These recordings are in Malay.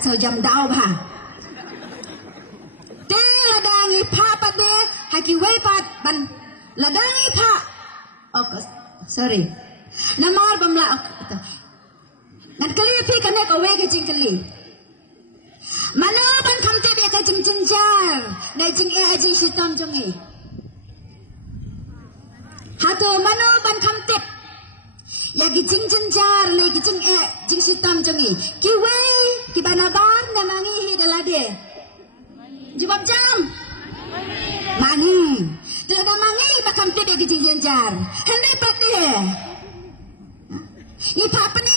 So jam dao ba te ladangi pa pa de haki we pat ban ladangi pa sorry namar bamla ngat kali pi kane ko we ke jing kali mana ban khamte be ka jing jing jar ngai jing e aji sitam jongi hato mana ban khamte ya gi jing jing jar le gi jing e jing sitam jongi ki we ki banabar na mangi hi dalade jawab jam mangi tidak mangi bakam tidak gijing jar hendak pati ni papa ni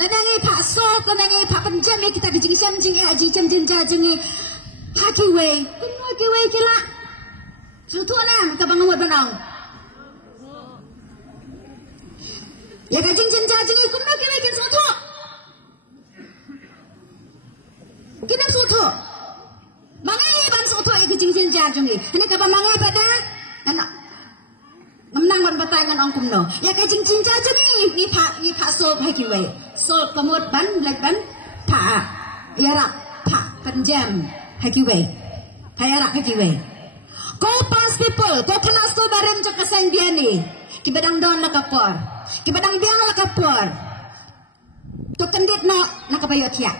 ladangi pak sok ladangi pak penjam kita gijing sam jing aji jam jing jar jingi haki we kunwa ki we kila sutu na ka bangun banang ya gijing jar jingi kunwa ki we kin sutu kinam sutu ajar jongi. Ini kapa mangai pada anak menang ban pertanyaan ong kumno. Ya ke jing jing aja ni pak sol hai ki wei. Sol pamut ban lek ban pak ya rak pak penjam hai ki wei. Hai rak hai ki wei. Ko pas people, ko kena sol barem jok kasan dia ni. Ki badang don la kapor. Ki badang biang la kapor. To kendit na kapayo tia.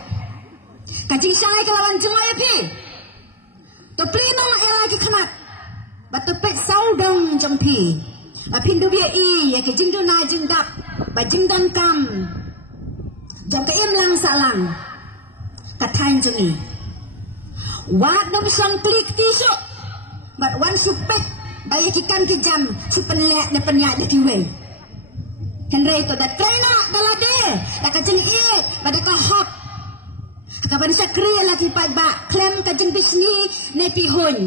Kajing syai kelawan jengay pi. To plino ya lagi kemat. Batu pek saudong jong pi. Pindu bia i ya ke jing du na jing dap. Ba jing don kam. Jong ke im lang salang. Katain jong i. Wat nom sang klik tisu. But once you pek baya kikan ki jam si penlek na penyak de kiwe. Henry to dat traina dalade. Da ka jing i ba ka hop. Kapan sakri lagi ba klem ka jing bisni ne pi hun.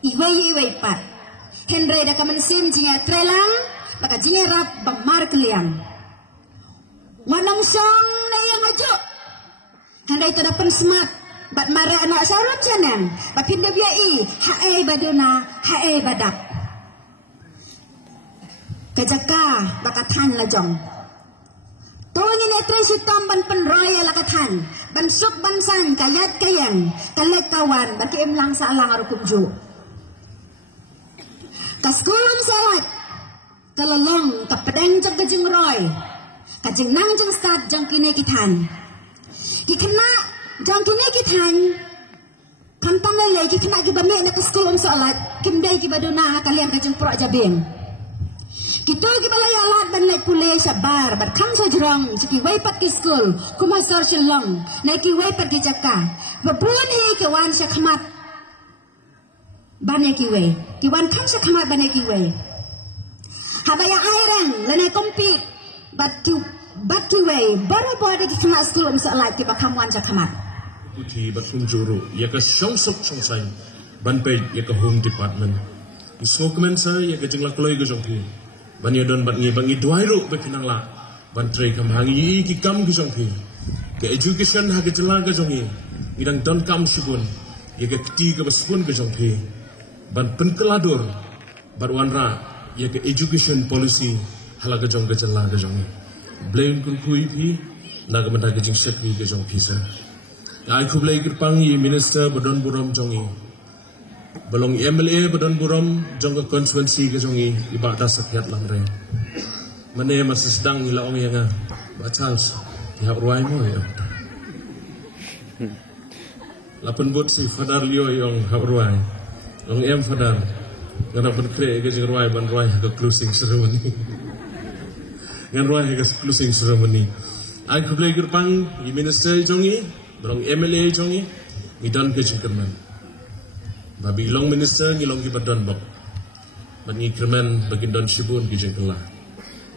Iwei pat. Henry da kaman sim jinga trelang baka jinga rap ba mar kliang. Wanang song na yang ajo. Henry to da pen smart bat mare anak sarut janang. Ba pinda biai hae baduna hae badak. Kejaka baka tan la jong. Tolongin etre sitam ban penroy la katan. Ban suk ban san kayat kayang kalek kawan baki imlang sa alang arukum ju. Kaskulum salat kalalong kapedeng jog kajing roy kajing nang jeng start jang kini kitan kikena jang kini kitan kantang lele kikena kibame na kaskulum salat kindai kibaduna kalian kajing pro jabing kito kibalay alat ban lay pule sabar bat kang sa jrong siki waipat ki school kumasar silong na ki waipat ki jaka babun hi kawan sa khamat banyak kiwe, kiwan kan sekamat banyak kiwe. Habaya airang, lene kompit, bat kiwe, baru baru di kena sekolah misalnya tiba kamuan sekamat. Uti bat kunjuru, ya ke songsok songsai, banpei ya ke home department. Semua kemensa ya ke jenglah keloi ke jongpi, ban ya don bat ngibangi duairu bekinang la, ban tray kamhangi ki kam ke jongpi, ke education ha ke jelah ke jongi, ngidang don kam subun, ya ke keti ke basubun ke jongpi. Ban penkeladur barwanra ya ke education policy halaga jong gejala ga jong blame kun kui pi naga mata ga jing sekri ga jong pisa ai ku blai kirpang yi minister bodon burom jongi balong MLA bodon burom jong ga constituency ga jongi iba da sakyat langre mane mas sedang ila ong yanga ba Charles ya ruai mo ya lapun bot si fadar lio yong hawruai Long em fadar, ngana pun kre ke jeng ruai ban ruai ke closing ceremony. Ngan ruai ke closing ceremony. Ai ku blai gerpang i minister jongi, belong MLA jongi, midon ke jeng kerman. Babi long minister ni long ki badon bok. Ban ni kerman bagi don shibun ki jeng kelah.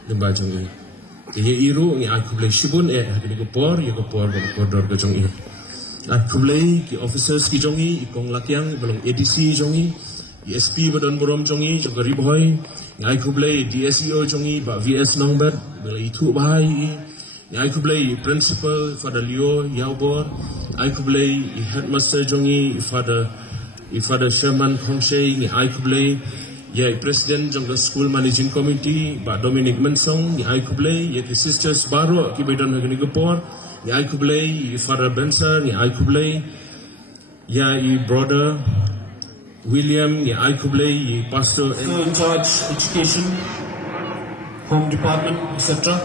Lemba jongi. Ke ye iru ni ai ku blai shibun ke ni ko por ban kodor ke jongi. Aku blai ki officers ki jongi ikong lakyang belong ADC jongi ESP badan borom jongi jong riboy ngai ku blai DSEO jongi ba VS nongbat belai itu bahai ngai ku blai principal father Leo Yaubor ngai ku blai headmaster jongi father Sherman Khongshei ngai ku blai ya president jong school managing committee ba Dominic Mensong ngai ku blai ya sisters baro ki badan hagni gopor ya I kublai Father Benson ya I kublai ya I brother William ya I kublai pastor in charge education home department etc.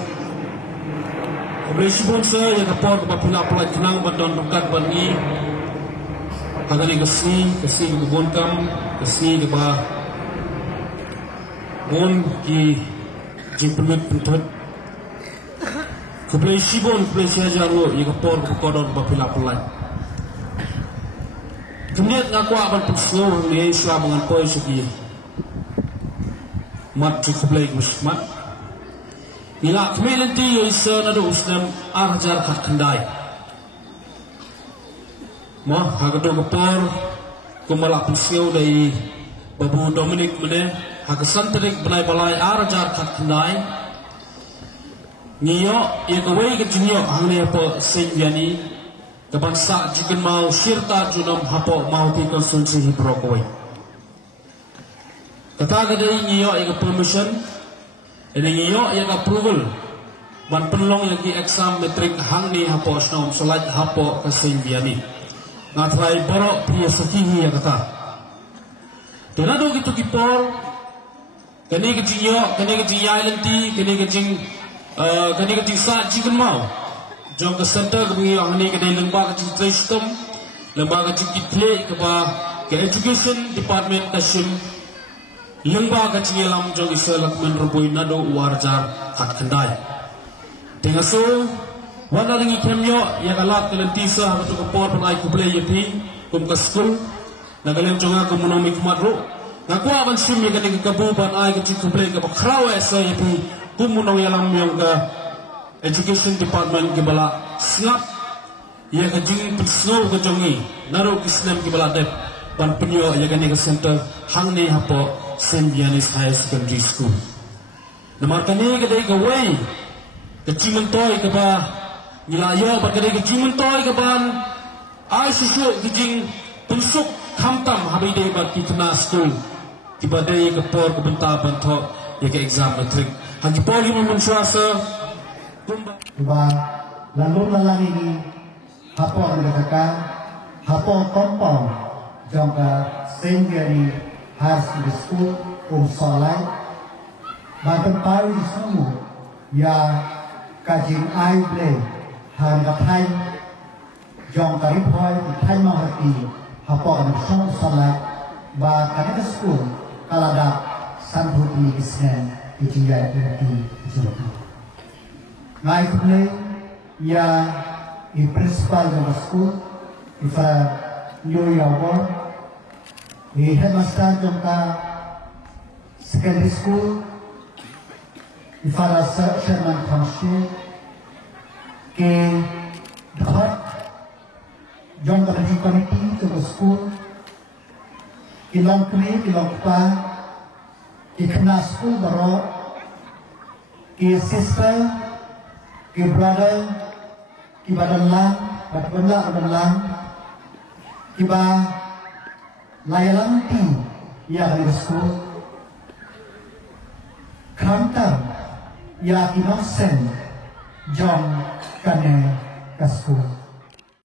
Kublai sponsor ya kapor ke papula pelai kenang badon dekat bani kagani kasi ke bonkam kasi ke ba bon ki jipulut putot Kublai sibon, kublai siajar lo, ia kapor kodon bapila pelai. Kemudian ngaku akan perslo ni Islam dengan poi segi mat kublai musmat. Bila kemudian nanti Isa nado Islam arjar kat kendai. Mah hagado kapor kumalak perslo dari Babu Dominic mana hagasanterik benai balai arjar kat kendai. Niyo, ia kawai ke jinyo hangne apa senjani kapan sa jikan mau syirta junam hapo mau pi konsulsi hibro kawai Kata kadai ngiyo yang permission, ini ngiyo yang approval, ban penlong yang ki exam metrik hang ni hapo snom solat hapo kasing biani. Ngatrai borok pria sekihi yang kata. Tenado gitu kipor, kini kecing yo, kini kecing yai lenti, kini kecing saat jikan mau. Jom ke center kebunyi yang ni kadai lembaga kecing system, lembaga kecing kitle ke education department kasim. Lembaga kecil lam jong iselak menrubui nado warjar kat kendai. Tengah so, wanda lingi kemyo ya galak kelentisa habis tu kepor penai kuble yepi kum ke school. Nagalem jonga kumonomi kumadro. Ngaku aban sim ya kani kabu penai kecil kuble ke bakraw esa yepi kumonong yalam yang ke education department ke bala snap ya kejing pensno ke jongi naro kisnem ke bala dep ban penyo ya kani ke center hang ni hapo Saint Vianney's High Secondary School. Namar kani kadai kawai kecimentoy ke ba nilayo ba kadai kecimentoy ke ban ai susu kijing pensuk kamtam habi dei ba kitna school tiba dei ke por ke benta banto ya ke exam metrik haji por yang mensuasa ba lalu lalang ini hapo mereka hapo kompong jangka Saint Vianney High School Solai bahkan paru semua ya kajing ai ble harga thai jong karib hoi thai mahati hapon song Solai ba kana school kalada sanbuti isnen ijia di jodi ngai kule ya i principal of school ifa new york di headmaster jangka secondary school ifara Sherman Township ke dekat jangka di committee to the school ilang kini ilang pa ikna school baro ke sister ke brother ke badan lang kiba layalan ti ya dari school kantor ya innocent John kane ke school